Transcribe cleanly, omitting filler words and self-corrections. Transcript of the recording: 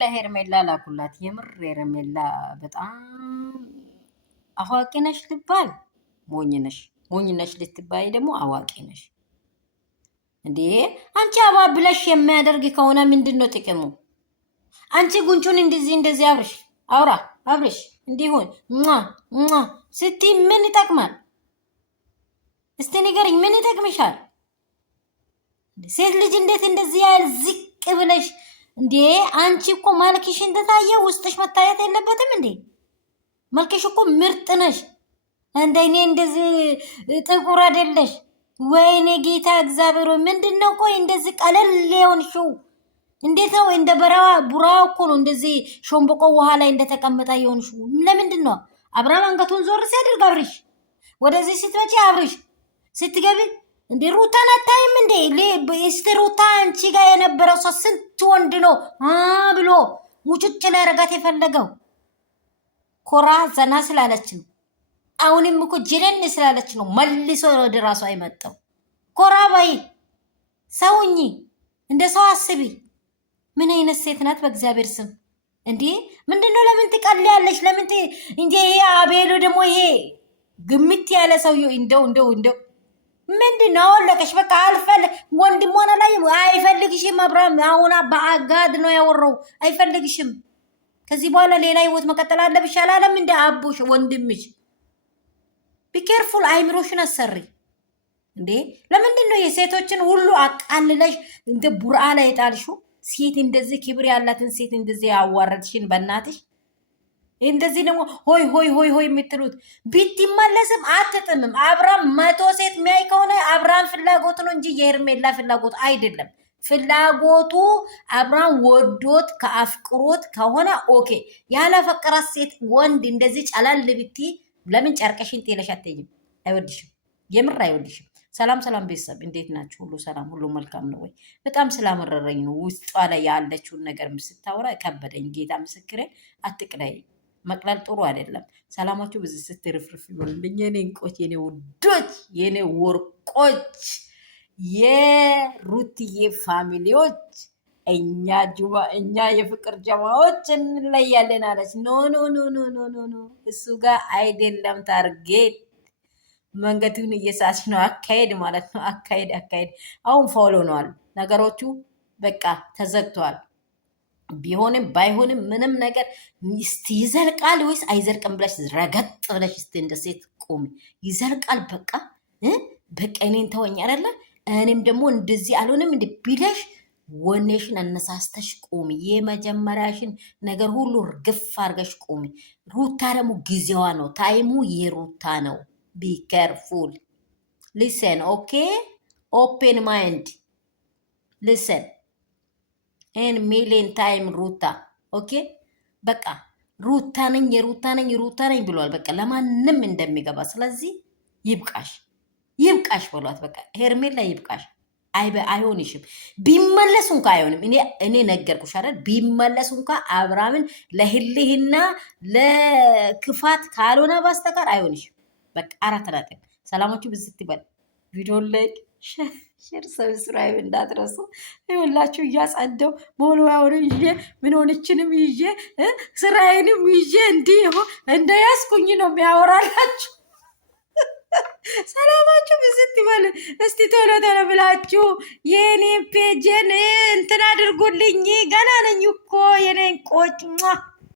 ለሄርሜላ ላኩላት። የምር ሄርሜላ በጣም አዋቂ ነሽ ልባል ሞኝ ነሽ ልትባይ ደግሞ አዋቂ ነሽ እንዴ? አንቺ አባብለሽ የሚያደርግ ከሆነ ምንድነው ጥቅሙ? አንቺ ጉንጩን እንደዚህ አብርሽ እንዲሁን ስቲ ምን ይጠቅማል? እስቲ ንገሪኝ፣ ምን ይጠቅምሻል? ሴት ልጅ እንዴት እንደዚህ ያህል ዝቅ ብለሽ እንዴ? አንቺ እኮ መልክሽ እንደታየ ውስጥሽ መታየት የለበትም እንዴ? መልክሽ እኮ ምርጥ ነሽ። እንደኔ እንደዚህ ጥቁር አይደለሽ። ወይኔ ጌታ እግዚአብሔር ምንድነው? ቆይ እንደዚህ ቀለል የሆንሽው እንዴት ነው? እንደ ቡራው እኮ ነው እንደዚህ ሾምበቆ ውሃ ላይ እንደተቀመጠ የሆንሽው ለምንድን ነው? አብርሃም አንገቱን ዞር ሲያደርግ አብርሽ ወደዚህ ስትመጪ አብርሽ ስትገቢ እንዴ ሩታን አታይም እንዴ? እስቲ ሩታ አንቺ ጋር የነበረው ሰው ስንት ወንድ ነው ብሎ ሙጭጭ ላይ ረጋት የፈለገው? ኮራ ዘና ስላለች ነው። አሁንም እኮ ጅረን ስላለች ነው መልሶ ወደ ራሷ አይመጣው። ኮራ ባይ ሰውኝ እንደ ሰው አስቢ። ምን አይነት ሴት ናት በእግዚአብሔር ስም እንዴ? ምንድነው? ለምን ትቀልያለሽ? ለምን እንዴ? ይሄ አቤሎ ደግሞ ይሄ ግምት ያለ ሰውዬው እንደው ምንድነው? አወለቀሽ በቃ ወንድም ሆነ ላይ አይፈልግሽም። አብርሃም አሁን በአጋድ ነው ያወራው። አይፈልግሽም። ከዚህ በኋላ ሌላ ህይወት መቀጠል አለብሽ አላለም እንደ አቡሽ ወንድምሽ። ቢኬርፉል አይምሮሽን አሰሪ እንዴ። ለምንድን ነው የሴቶችን ሁሉ አቃልለሽ እንደ ቡርአ ላይ ጣልሽው? ሴት እንደዚህ ክብር ያላትን ሴት እንደዚህ ያዋረድሽን በእናትሽ። እንደዚህ ደግሞ ሆይ ሆይ ሆይ ሆይ የምትሉት ቢትመለስም አትጥምም። አብርሃም 100 ሴት የሚያይ ከሆነ አብርሃም ፍላጎት ነው እንጂ የሄርሜላ ፍላጎት አይደለም። ፍላጎቱ አብርሃም ወዶት ከአፍቅሮት ከሆነ ኦኬ። ያላፈቀራት ሴት ወንድ እንደዚህ ጨላል ብቲ ለምን ጨርቀሽን ጤለሽ አትይም? አይወድሽም፣ የምር አይወድሽም። ሰላም ሰላም ቤተሰብ እንዴት ናችሁ? ሁሉ ሰላም፣ ሁሉ መልካም ነው ወይ? በጣም ስላመረረኝ ነው ውስጧ ላይ ያለችውን ነገር ስታወራ ከበደኝ። ጌታ ምስክሬ፣ አትቅላይ። መቅለል ጥሩ አይደለም። ሰላማችሁ ብዙ ስትርፍርፍ ይሆንልኝ የኔ እንቆች፣ የኔ ውዶች፣ የኔ ወርቆች፣ የሩትዬ ፋሚሊዎች፣ እኛ የፍቅር ጀማዎች እንለያለን አለች። ኖ ኖ ኖ ኖ ኖ ኖ ኖ፣ እሱ ጋር አይደለም ታርጌት። መንገዱን እየሳች ነው። አካሄድ ማለት ነው። አካሄድ አሁን ፎሎ ነዋል ነገሮቹ። በቃ ተዘግተዋል። ቢሆንም ባይሆንም ምንም ነገር እስቲ ይዘልቃል ወይስ አይዘልቅም ብለሽ ረገጥ ብለሽ እስቲ እንደ ሴት ቆሚ። ይዘልቃል በቃ በቃ እኔን ተወኝ አይደለ? እኔም ደግሞ እንደዚህ አልሆንም እንደ ቢለሽ ወኔሽን አነሳስተሽ ቆሚ። የመጀመሪያሽን ነገር ሁሉ ርግፍ አርገሽ ቆሚ። ሩታ ደግሞ ጊዜዋ ነው። ታይሙ የሩታ ነው። ቢ ኬርፉል ሊሰን ኦኬ። ኦፕን ማይንድ ሊሰን ኤን ሚሊየን ታይም ሩታ ኦኬ። በቃ ሩታ ነኝ ብሏል። በቃ ለማንም እንደሚገባ። ስለዚህ ይብቃሽ ብሏት። በቃ ሄርሜላ ይብቃሽ። አይሆንሽም። ቢመለሱ እንኳ አይሆንም። እኔ ነገርኩሽ አይደል? ቢመለሱ እንኳ አብርሃምን ለህልህና ለክፋት ካልሆነ በስተቀር አይሆንሽም። በቃ አራት ነጥብ። ሰላማችሁ ብዝት ይበል። ቪዲዮ ላይክ፣ ሼር፣ ሰብስክራይብ እንዳትረሱ። ይኸውላችሁ እያጸደው ሞልዋውንም ይዤ ምን ሆነችንም ይዤ ስራዬንም ይዤ እንዲህ እንደ ያስኩኝ ነው የሚያወራላችሁ። ሰላማችሁ ብዝት ይበል። እስቲ ቶሎ ብላችሁ የኔ ፔጅን እንትን አድርጉልኝ። ገና ነኝ እኮ የኔን ቆጭ